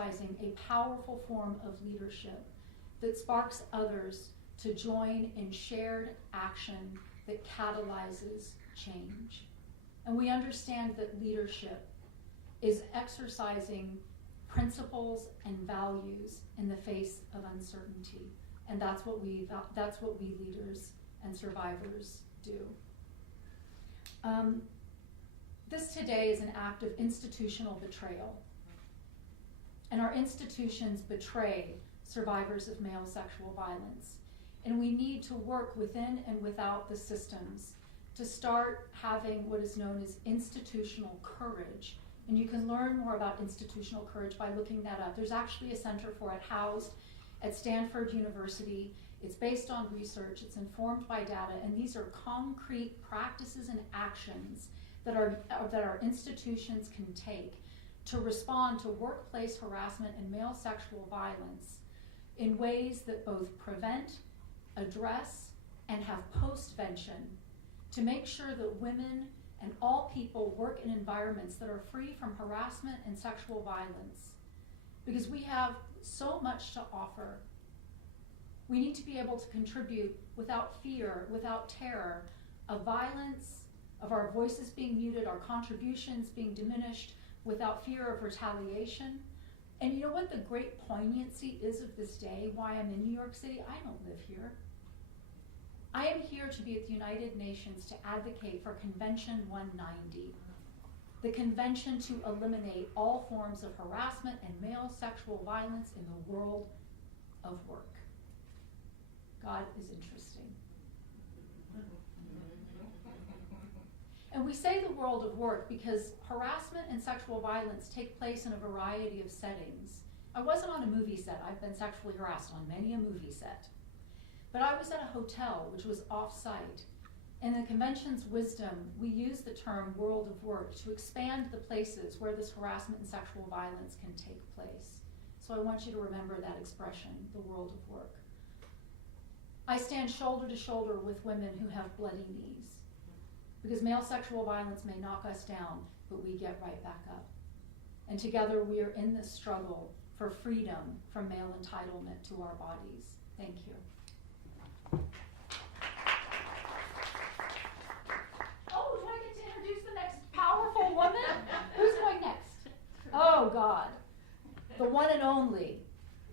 exercising a powerful form of leadership that sparks others to join in shared action that catalyzes change. And we understand that leadership is exercising principles and values in the face of uncertainty. And that's what we leaders and survivors do. This today is an act of institutional betrayal. And our institutions betray survivors of male sexual violence. And we need to work within and without the systems to start having what is known as institutional courage. And you can learn more about institutional courage by looking that up. There's actually a center for it housed at Stanford University. It's based on research, it's informed by data, and these are concrete practices and actions that our institutions can take to respond to workplace harassment and male sexual violence in ways that both prevent, address, and have postvention to make sure that women and all people work in environments that are free from harassment and sexual violence. Because we have so much to offer. We need to be able to contribute without fear, without terror, of violence, of our voices being muted, our contributions being diminished, without fear of retaliation. And you know what the great poignancy is of this day, why I'm in New York City? I don't live here. I am here to be at the United Nations to advocate for Convention 190, the convention to eliminate all forms of harassment and male sexual violence in the world of work. God is interesting. And we say the world of work because harassment and sexual violence take place in a variety of settings. I wasn't on a movie set. I've been sexually harassed on many a movie set. But I was at a hotel, which was off-site. In the convention's wisdom, we use the term world of work to expand the places where this harassment and sexual violence can take place. So I want you to remember that expression, the world of work. I stand shoulder to shoulder with women who have bloody knees, because male sexual violence may knock us down, but we get right back up. And together we are in this struggle for freedom from male entitlement to our bodies. Thank you. Oh, do I get to introduce the next powerful woman? Who's going next? Oh, God. The one and only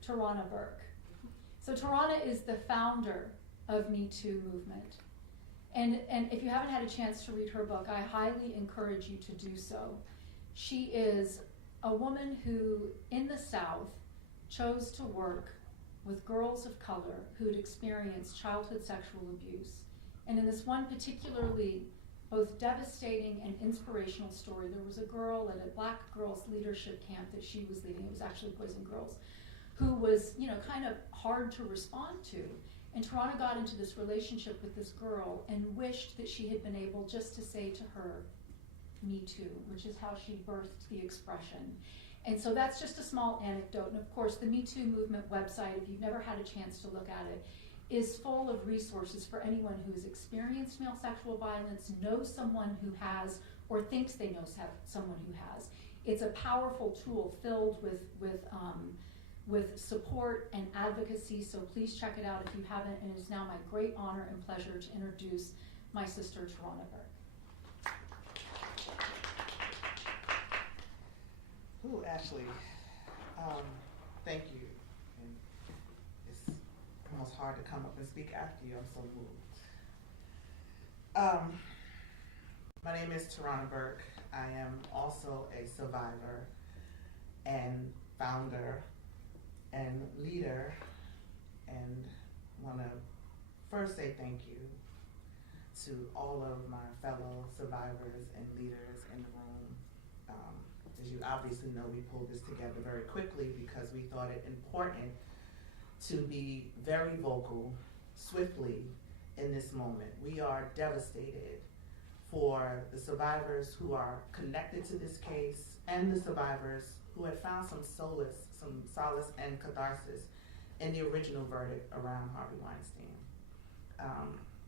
Tarana Burke. So Tarana is the founder of Me Too movement. And if you haven't had a chance to read her book, I highly encourage you to do so. She is a woman who, in the South, chose to work with girls of color who had experienced childhood sexual abuse. And in this one particularly both devastating and inspirational story, there was a girl at a black girls leadership camp that she was leading, it was actually Boys and Girls, who was, kind of hard to respond to. And Tarana got into this relationship with this girl and wished that she had been able just to say to her, "Me too," which is how she birthed the expression. And so that's just a small anecdote. And of course, the Me Too movement website, if you've never had a chance to look at it, is full of resources for anyone who has experienced male sexual violence, knows someone who has, or thinks they know someone who has. It's a powerful tool filled with support and advocacy, so please check it out if you haven't. And it is now my great honor and pleasure to introduce my sister, Tarana Burke. Ooh, Ashley, thank you. And it's almost hard to come up and speak after you. I'm so moved. My name is Tarana Burke. I am also a survivor and founder and leader, and want to first say thank you to all of my fellow survivors and leaders in the room. As you obviously know, we pulled this together very quickly because we thought it important to be very vocal, swiftly, in this moment. We are devastated for the survivors who are connected to this case and the survivors who had found some solace and catharsis in the original verdict around Harvey Weinstein.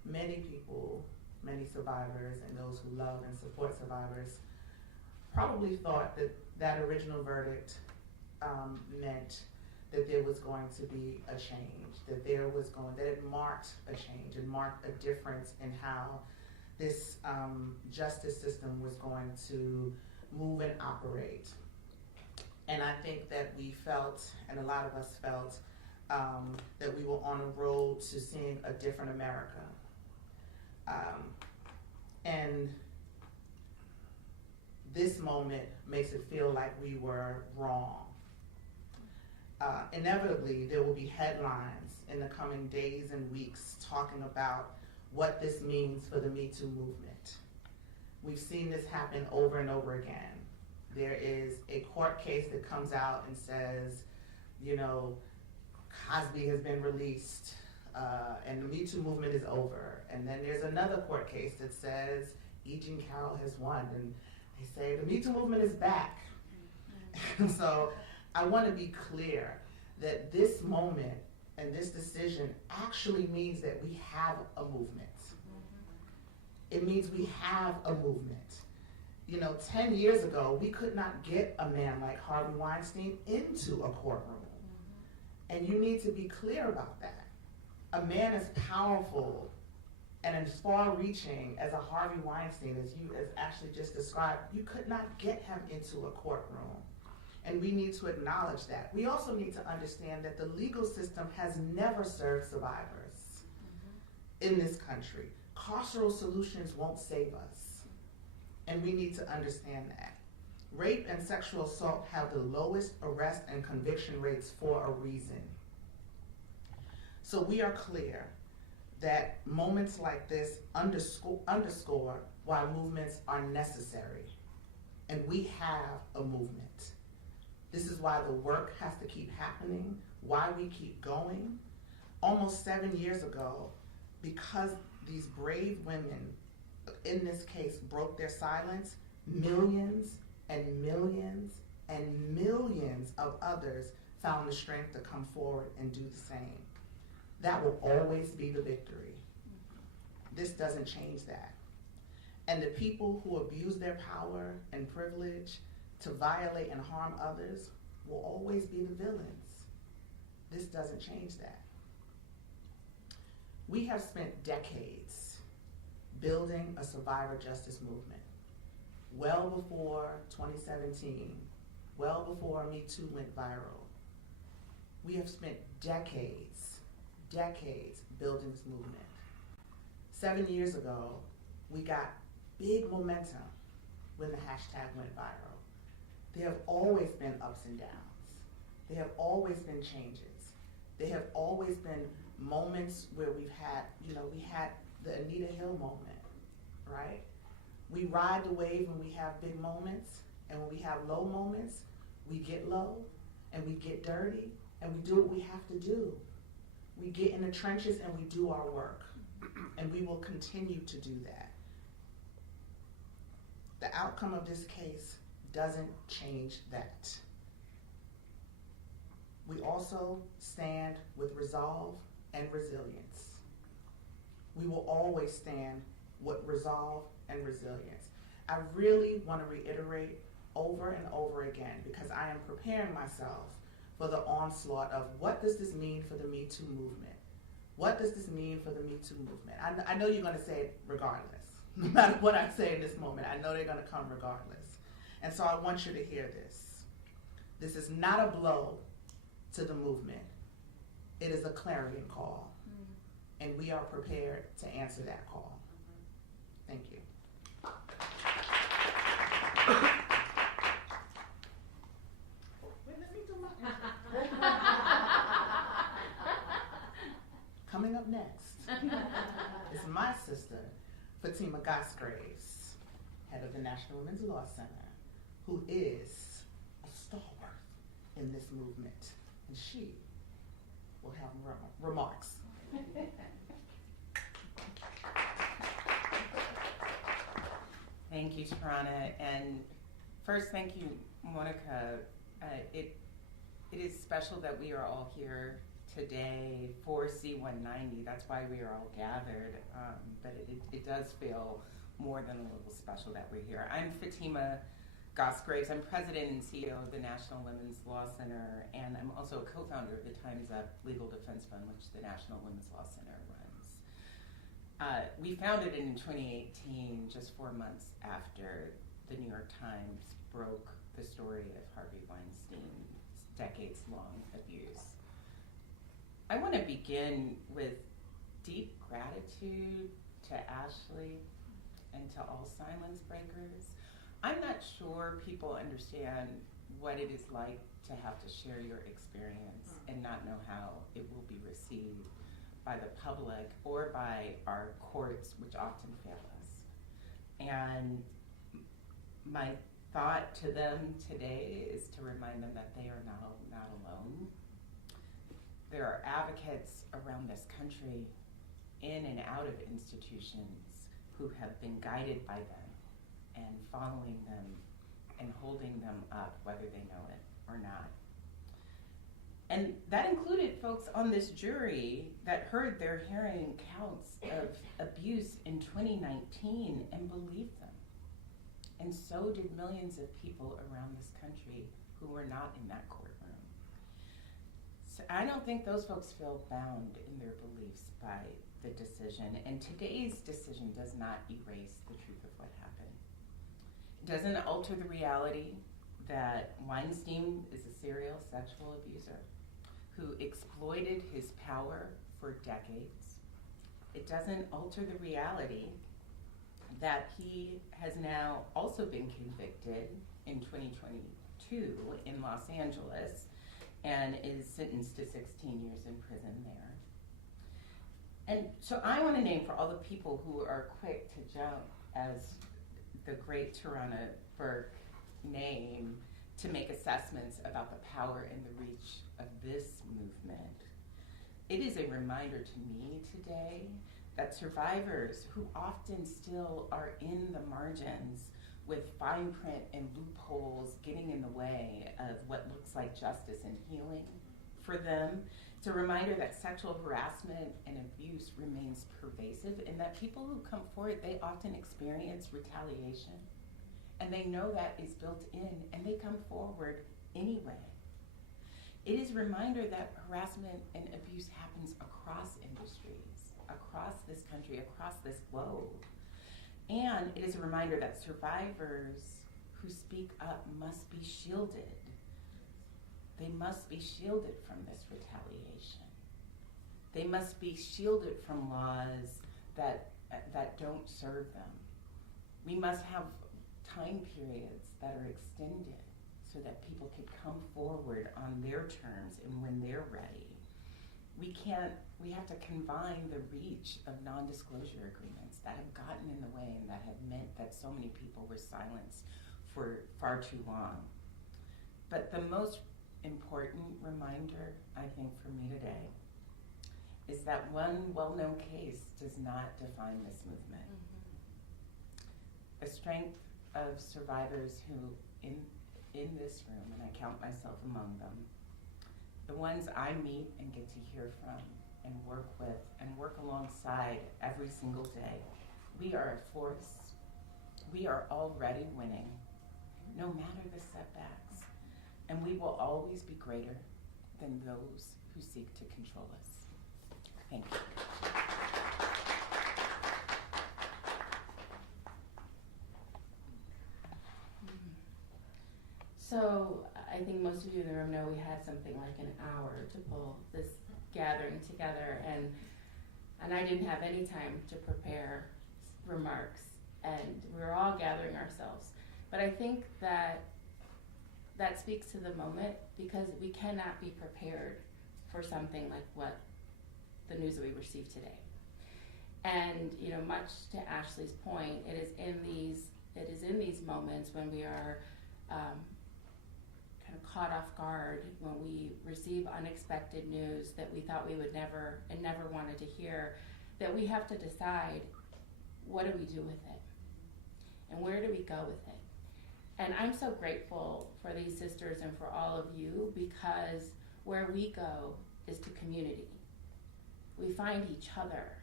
Many people, many survivors, and those who love and support survivors probably thought that that original verdict meant that there was going to be a change, that it marked a change and marked a difference in how this justice system was going to move and operate. And I think that we felt, and a lot of us felt, that we were on a road to seeing a different America. And this moment makes it feel like we were wrong. Inevitably, there will be headlines in the coming days and weeks talking about what this means for the Me Too movement. We've seen this happen over and over again. There is a court case that comes out and says, you know, Cosby has been released, and the Me Too movement is over. And then there's another court case that says E. Jean Carroll has won, and they say the Me Too movement is back. And so I want to be clear that this moment and this decision actually means that we have a movement. It means we have a movement. You know, 10 years ago, we could not get a man like Harvey Weinstein into a courtroom. And you need to be clear about that. A man as powerful and as far-reaching as a Harvey Weinstein, as you actually just described, you could not get him into a courtroom. And we need to acknowledge that. We also need to understand that the legal system has never served survivors in this country. Carceral solutions won't save us. And we need to understand that. Rape and sexual assault have the lowest arrest and conviction rates for a reason. So we are clear that moments like this underscore why movements are necessary. And we have a movement. This is why the work has to keep happening, why we keep going. Almost 7 years ago, because these brave women, in this case, broke their silence, millions and millions and millions of others found the strength to come forward and do the same. That will always be the victory. This doesn't change that. And the people who abuse their power and privilege to violate and harm others will always be the villains. This doesn't change that. We have spent decades building a survivor justice movement. Well before 2017, well before Me Too went viral. We have spent decades building this movement. 7 years ago, we got big momentum when the hashtag went viral. There have always been ups and downs. There have always been changes. There have always been moments where we had the Anita Hill moment, right? We ride the wave when we have big moments, and when we have low moments, we get low, and we get dirty, and we do what we have to do. We get in the trenches and we do our work, and we will continue to do that. The outcome of this case doesn't change that. We also stand with resolve and resilience. We will always stand with resolve and resilience. I really want to reiterate over and over again, because I am preparing myself for the onslaught of what does this mean for the Me Too movement? What does this mean for the Me Too movement? I know you're going to say it regardless. No matter what I say in this moment, I know they're going to come regardless. And so I want you to hear this. This is not a blow to the movement. It is a clarion call. And we are prepared to answer that call. Thank you. Coming up next is my sister, Fatima Goss Graves, head of the National Women's Law Center, who is a stalwart in this movement. And she will have remarks. Thank you, Tarana. And first, thank you, Monica. It is special that we are all here today for C-190. That's why we are all gathered. But it does feel more than a little special that we're here. I'm Fatima Goss Graves. I'm president and CEO of the National Women's Law Center, and I'm also a co-founder of the Time's Up Legal Defense Fund, which the National Women's Law Center runs. We founded it in 2018, just 4 months after the New York Times broke the story of Harvey Weinstein's decades-long abuse. I want to begin with deep gratitude to Ashley and to all silence breakers. I'm not sure people understand what it is like to have to share your experience and not know how it will be received by the public or by our courts, which often fail us. And my thought to them today is to remind them that they are not alone. There are advocates around this country, in and out of institutions, who have been guided by them and following them and holding them up, whether they know it or not. And that included folks on this jury that heard their hearing counts of abuse in 2019 and believed them. And so did millions of people around this country who were not in that courtroom. So I don't think those folks feel bound in their beliefs by the decision, and today's decision does not erase the truth of what happened. It doesn't alter the reality that Weinstein is a serial sexual abuser who exploited his power for decades. It doesn't alter the reality that he has now also been convicted in 2022 in Los Angeles and is sentenced to 16 years in prison there. And so I want to name, for all the people who are quick to jump, as the great Tarana Burke name, to make assessments about the power and the reach of this movement. It is a reminder to me today that survivors who often still are in the margins with fine print and loopholes getting in the way of what looks like justice and healing for them. It's a reminder that sexual harassment and abuse remains pervasive, and that people who come forward, they often experience retaliation. And they know that is built in, and they come forward anyway. It is a reminder that harassment and abuse happens across industries, across this country, across this globe. And it is a reminder that survivors who speak up must be shielded. They must be shielded from this retaliation. They must be shielded from laws that don't serve them. We must have time periods that are extended so that people can come forward on their terms and when they're ready. We have to combine the reach of non-disclosure agreements that have gotten in the way and that have meant that so many people were silenced for far too long. But the most important reminder, I think, for me today is that one well-known case does not define this movement. The strength of survivors who, in this room, and I count myself among them, the ones I meet and get to hear from and work with and work alongside every single day, we are a force. We are already winning, no matter the setbacks. And we will always be greater than those who seek to control us. Thank you. So I think most of you in the room know we had something like an hour to pull this gathering together, and I didn't have any time to prepare remarks, and we were all gathering ourselves. But I think that speaks to the moment, because we cannot be prepared for something like what the news that we received today. And much to Ashley's point, it is in these moments when we are kind of caught off guard, when we receive unexpected news that we thought we would never wanted to hear, that we have to decide, what do we do with it? And where do we go with it? And I'm so grateful for these sisters and for all of you, because where we go is to community. We find each other.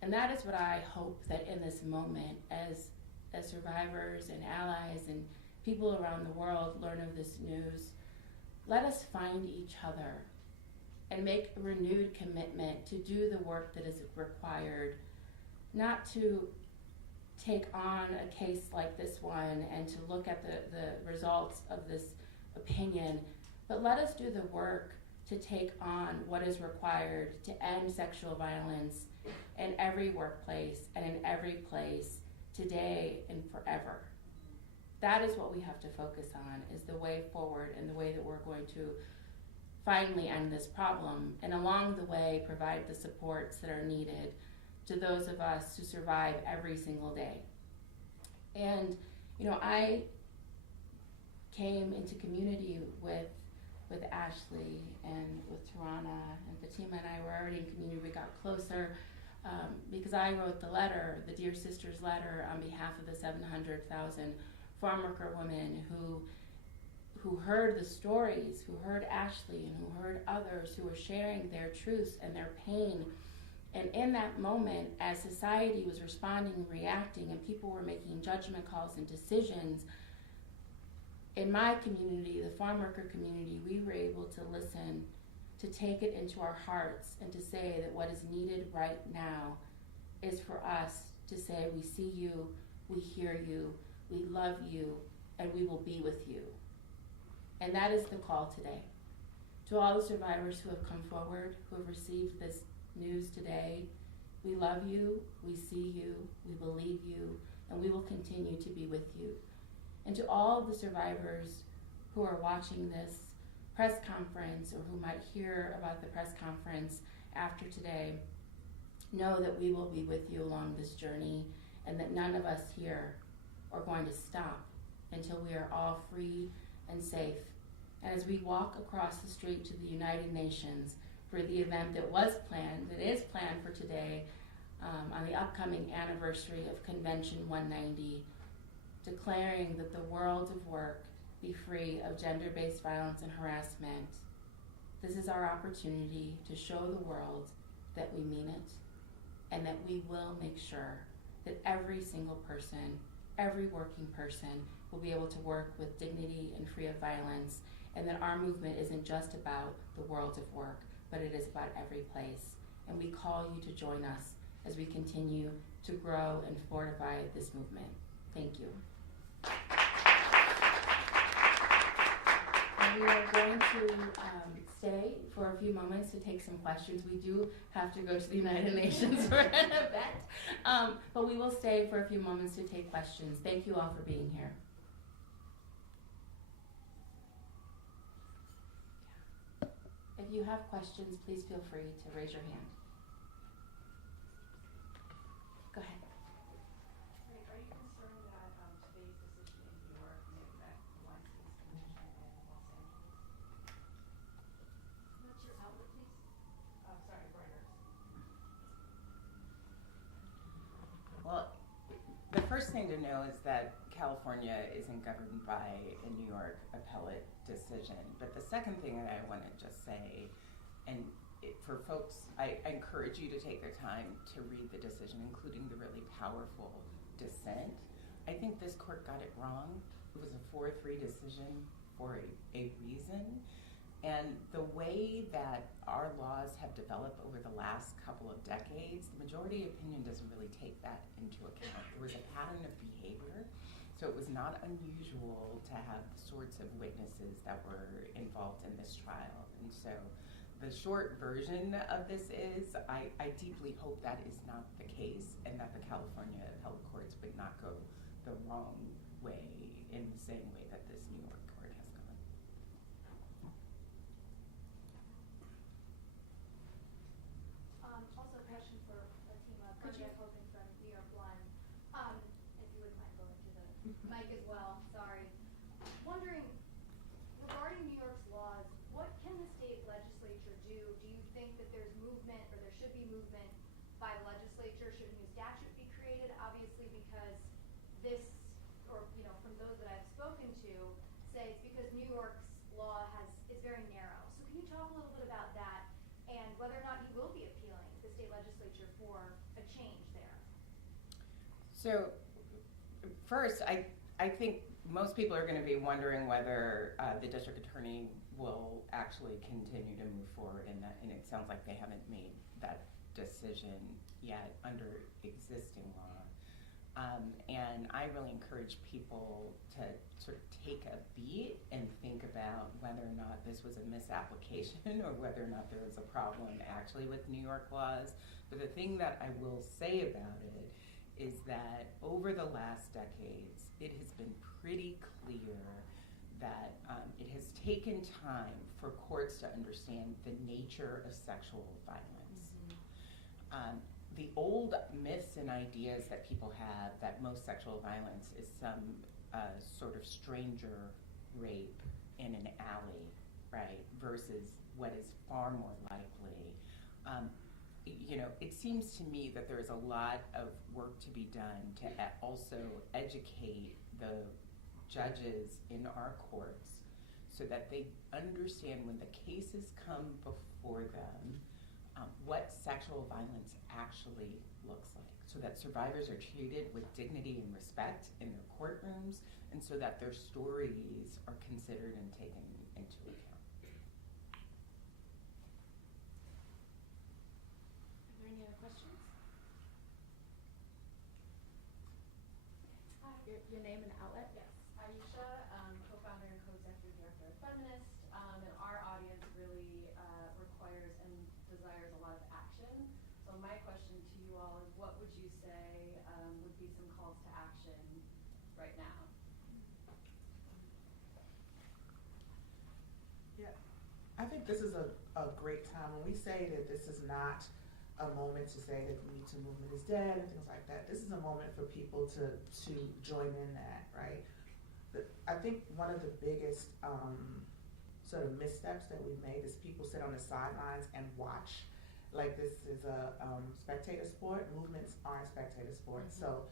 And that is what I hope that in this moment, as survivors and allies and people around the world learn of this news, let us find each other and make a renewed commitment to do the work that is required, not to take on a case like this one and to look at the results of this opinion, but let us do the work to take on what is required to end sexual violence in every workplace and in every place today and forever. That is what we have to focus on, is the way forward and the way that we're going to finally end this problem, and along the way provide the supports that are needed to those of us who survive every single day. And I came into community with Ashley and with Tarana, and Fatima and I were already in community. We got closer because I wrote the letter, the Dear Sisters letter, on behalf of the 700,000 farm worker women who heard the stories, who heard Ashley and who heard others who were sharing their truths and their pain. And in that moment, as society was responding and reacting and people were making judgment calls and decisions, in my community, the farm worker community, we were able to listen, to take it into our hearts, and to say that what is needed right now is for us to say, we see you, we hear you, we love you, and we will be with you. And that is the call today. To all the survivors who have come forward, who have received this news today, we love you, we see you, we believe you, and we will continue to be with you. And to all the survivors who are watching this press conference, or who might hear about the press conference after today, know that we will be with you along this journey, and that none of us here are going to stop until we are all free and safe. And as we walk across the street to the United Nations for the event that is planned for today, on the upcoming anniversary of Convention 190, declaring that the world of work be free of gender-based violence and harassment, this is our opportunity to show the world that we mean it, and that we will make sure that every single person, every working person, will be able to work with dignity and free of violence, and that our movement isn't just about the world of work, but it is about every place. And we call you to join us as we continue to grow and fortify this movement. Thank you. And we are going to stay for a few moments to take some questions. We do have to go to the United Nations for an event, but we will stay for a few moments to take questions. Thank you all for being here. If you have questions, please feel free to raise your hand. Go ahead. Are you concerned that today's decision in New York may affect Weinstein's conviction in Los Angeles? What's your outlet, please? Sorry, Reuters. Well, the first thing to know is that California isn't governed by a New York appellate decision. But the second thing that I want to just say, and for folks, I encourage you to take the time to read the decision, including the really powerful dissent. I think this court got it wrong. It was a 4-3 decision for a reason. And the way that our laws have developed over the last couple of decades, the majority opinion doesn't really take that into account. There was a pattern of behavior, so it was not unusual to have the sorts of witnesses that were involved in this trial. And so the short version of this is, I deeply hope that is not the case, and that the California appellate courts would not go the wrong way in the same way that this New York court has gone. Also a question for Fatima. Could you- Hoping from New York One. If you wouldn't mind going to the mic as well, sorry. Wondering, regarding New York's laws, what can the state legislature do? Do you think that there's movement, or there should be movement by the legislature? Should a new statute be created? Obviously, because this, or from those that I've spoken to, say it's because New York's law is very narrow. So can you talk a little bit about that, and whether or not you will be appealing to the state legislature for a change there? So first, I think most people are going to be wondering whether the district attorney will actually continue to move forward in that, and it sounds like they haven't made that decision yet under existing law. And I really encourage people to sort of take a beat and think about whether or not this was a misapplication or whether or not there was a problem actually with New York laws. But the thing that I will say about it is that over the last decades, it has been pretty clear that it has taken time for courts to understand the nature of sexual violence. The old myths and ideas that people have that most sexual violence is some sort of stranger rape in an alley, right, versus what is far more likely. It seems to me that there is a lot of work to be done to also educate the judges in our courts so that they understand when the cases come before them what sexual violence actually looks like, so that survivors are treated with dignity and respect in their courtrooms, and so that their stories are considered and taken into account. Are there any other questions? Hi. Your name and outlet? Yes, Aisha, co-founder and co-executive director of Feminist, and our audience really requires and desires a lot of action. So my question to you all is, what would you say would be some calls to action right now? Yeah, I think this is a great time. When we say that this is not a moment to say that the Me Too movement is dead and things like that, this is a moment for people to join in that, right? I think one of the biggest sort of missteps that we've made is people sit on the sidelines and watch. Like this is a spectator sport. Movements aren't spectator sports. So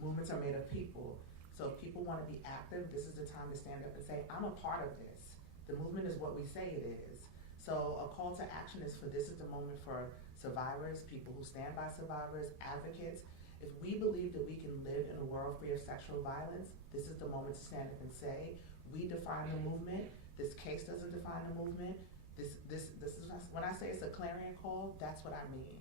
movements are made of people. So if people want to be active, this is the time to stand up and say, I'm a part of this. The movement is what we say it is. So a call to action is this is the moment for survivors, people who stand by survivors, advocates. If we believe that we can live in a world free of sexual violence, this is the moment to stand up and say, we define the movement. This case doesn't define the movement. This is when I say it's a clarion call, that's what I mean.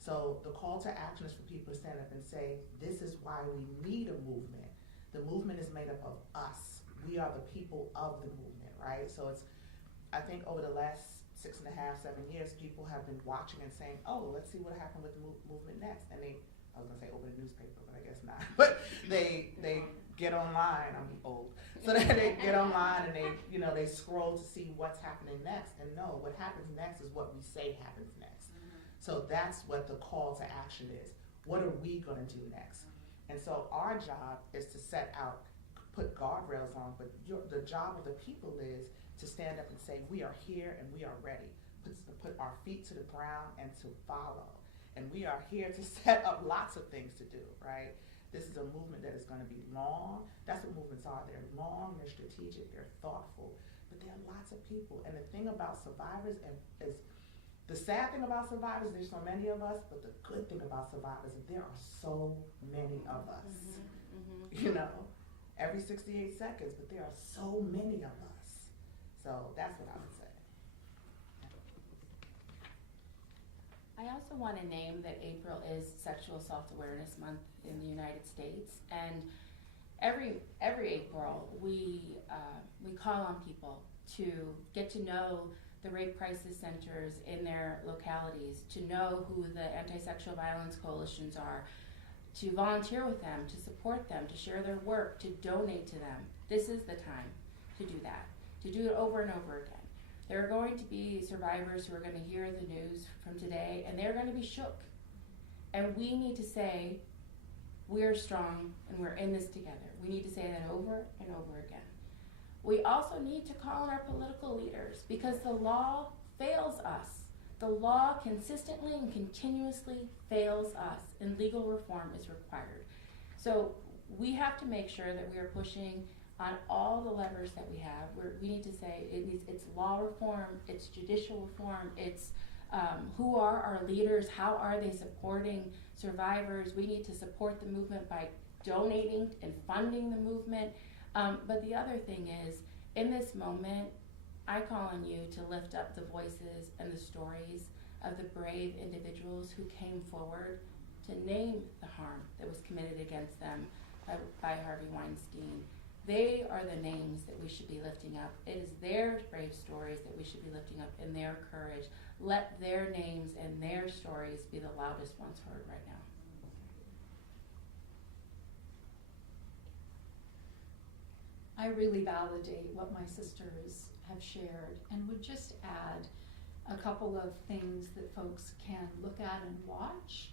So the call to action is for people to stand up and say, this is why we need a movement. The movement is made up of us. We are the people of the movement, right? So I think over the last 6.5, 7 years, people have been watching and saying, oh, let's see what happened with the movement next. And I was gonna say over the newspaper, but I guess not. But they get online. I'm old, so they get online and they scroll to see what's happening next. And no, what happens next is what we say happens next. So that's what the call to action is. What are we gonna do next? And so our job is to set out, put guardrails on. But the job of the people is to stand up and say, we are here and we are ready. Put our feet to the ground and to follow. And we are here to set up lots of things to do, right? This is a movement that is going to be long. That's what movements are. They're long, they're strategic, they're thoughtful. But there are lots of people. And the thing about survivors is the sad thing about survivors, there's so many of us, but the good thing about survivors is there are so many of us. Every 68 seconds, but there are so many of us. So that's what I would say. I also want to name that April is Sexual Assault Awareness Month in the United States, and every April we call on people to get to know the rape crisis centers in their localities, to know who the anti-sexual violence coalitions are, to volunteer with them, to support them, to share their work, to donate to them. This is the time to do that, to do it over and over again. There are going to be survivors who are going to hear the news from today, and they're going to be shook. And we need to say, we're strong and we're in this together. We need to say that over and over again. We also need to call on our political leaders, because the law fails us. The law consistently and continuously fails us, and legal reform is required. So we have to make sure that we are pushing on all the levers that we have. We need to say it's law reform, it's judicial reform, it's who are our leaders, how are they supporting survivors. We need to support the movement by donating and funding the movement. But the other thing is, in this moment, I call on you to lift up the voices and the stories of the brave individuals who came forward to name the harm that was committed against them by Harvey Weinstein. They are the names that we should be lifting up. It is their brave stories that we should be lifting up, and their courage. Let their names and their stories be the loudest ones heard right now. I really validate what my sisters have shared and would just add a couple of things that folks can look at and watch.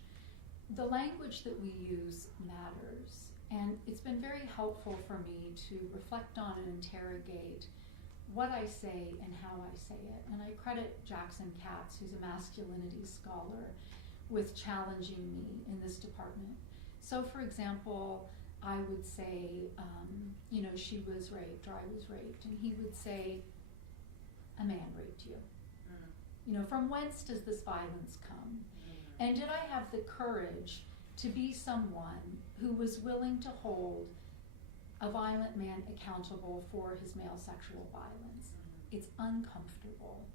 The language that we use matters, and it's been very helpful for me to reflect on and interrogate what I say and how I say it. And I credit Jackson Katz, who's a masculinity scholar, with challenging me in this department. So for example, I would say, she was raped or I was raped, and he would say, a man raped you. From whence does this violence come? And did I have the courage to be someone who was willing to hold a violent man accountable for his male sexual violence? It's uncomfortable.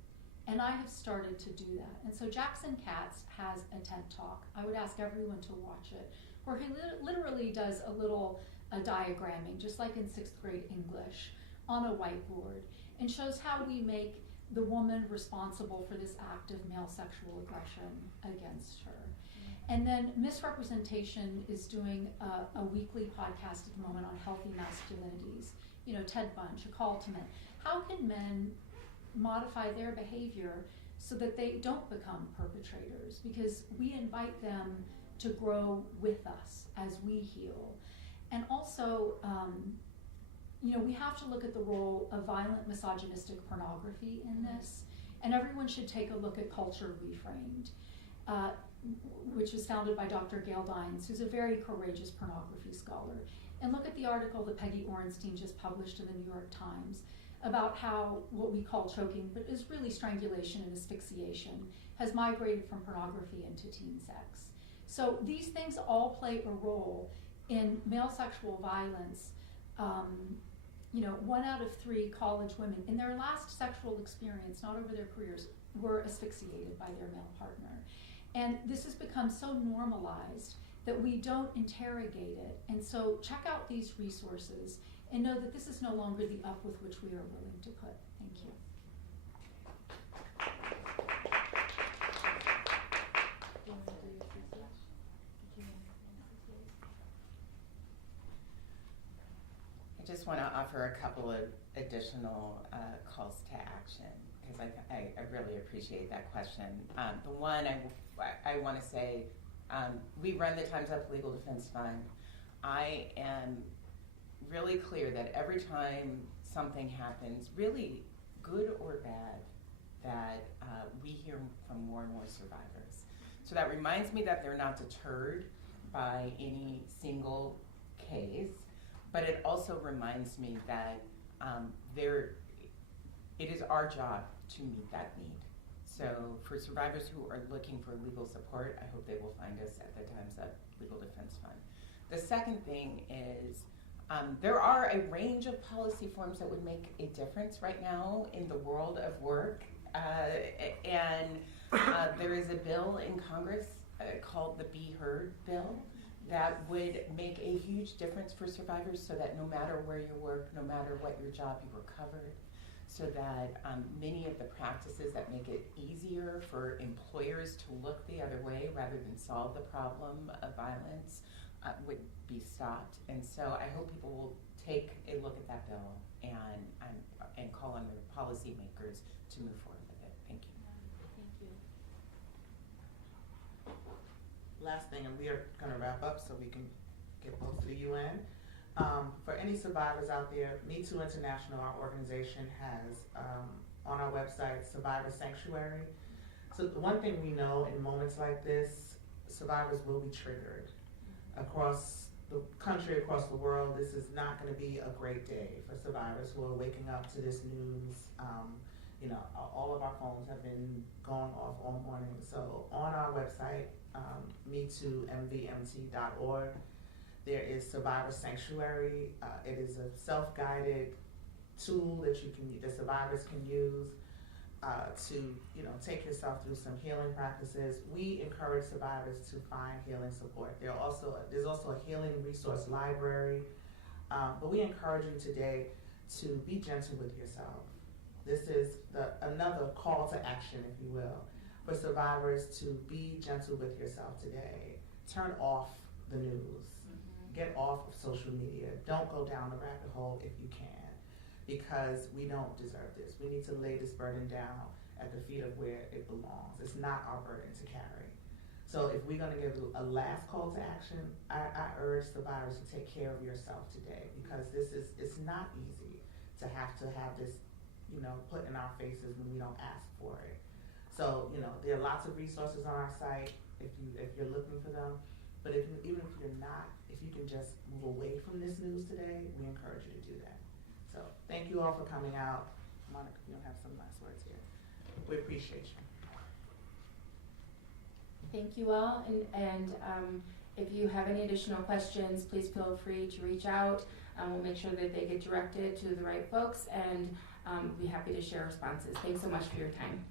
And I have started to do that. And so Jackson Katz has a TED Talk. I would ask everyone to watch it, where he literally does a little diagramming, just like in 6th grade English, on a whiteboard, and shows how we make the woman responsible for this act of male sexual aggression against her. And then Misrepresentation is doing a weekly podcast at the moment on healthy masculinities. Ted Bunch, A Call to Men. How can men modify their behavior so that they don't become perpetrators? Because we invite them to grow with us as we heal. And also, we have to look at the role of violent misogynistic pornography in this. And everyone should take a look at Culture Reframed, which was founded by Dr. Gail Dines, who's a very courageous pornography scholar. And look at the article that Peggy Orenstein just published in the New York Times about how what we call choking, but is really strangulation and asphyxiation, has migrated from pornography into teen sex. So these things all play a role in male sexual violence. 1 out of 3 college women in their last sexual experience, not over their careers, were asphyxiated by their male partner. And this has become so normalized that we don't interrogate it. And so check out these resources and know that this is no longer the up with which we are willing to put. Thank you. I just want to offer a couple of additional calls to action, because I really appreciate that question. The one I want to say, we run the Time's Up Legal Defense Fund. I am really clear that every time something happens, really good or bad, that we hear from more and more survivors. So that reminds me that they're not deterred by any single case, but it also reminds me that it is our job to meet that need. So for survivors who are looking for legal support, I hope they will find us at the Time's Up Legal Defense Fund. The second thing is, there are a range of policy forms that would make a difference right now in the world of work. And there is a bill in Congress called the Be Heard bill that would make a huge difference for survivors, so that no matter where you work, no matter what your job, you were covered, so that many of the practices that make it easier for employers to look the other way rather than solve the problem of violence would be stopped. And so I hope people will take a look at that bill and call on their policymakers to move forward with it. Thank you. Thank you. Last thing, and we are going to wrap up so we can get close to the UN. For any survivors out there, Me Too International, our organization, has on our website Survivor Sanctuary. So the one thing we know in moments like this, survivors will be triggered. Across the country, across the world, this is not going to be a great day for survivors who are waking up to this news. All of our phones have been going off all morning. So on our website, metoo.mvmt.org, There is Survivor Sanctuary. It is a self-guided tool that the survivors can use to take yourself through some healing practices. We encourage survivors to find healing support. There's also a healing resource library, but we encourage you today to be gentle with yourself. This is another call to action, if you will, for survivors to be gentle with yourself today. Turn off the news. Get off of social media. Don't go down the rabbit hole if you can, because we don't deserve this. We need to lay this burden down at the feet of where it belongs. It's not our burden to carry. So if we're going to give a last call to action, I urge survivors to take care of yourself today, because it's not easy to have this, put in our faces when we don't ask for it. So, there are lots of resources on our site if you're looking for them. But even if you're not, if you can just move away from this news today, we encourage you to do that. So thank you all for coming out. Monica, you'll have some last words here. We appreciate you. Thank you all, and if you have any additional questions, please feel free to reach out. We'll make sure that they get directed to the right folks, and we'll be happy to share responses. Thanks so much for your time.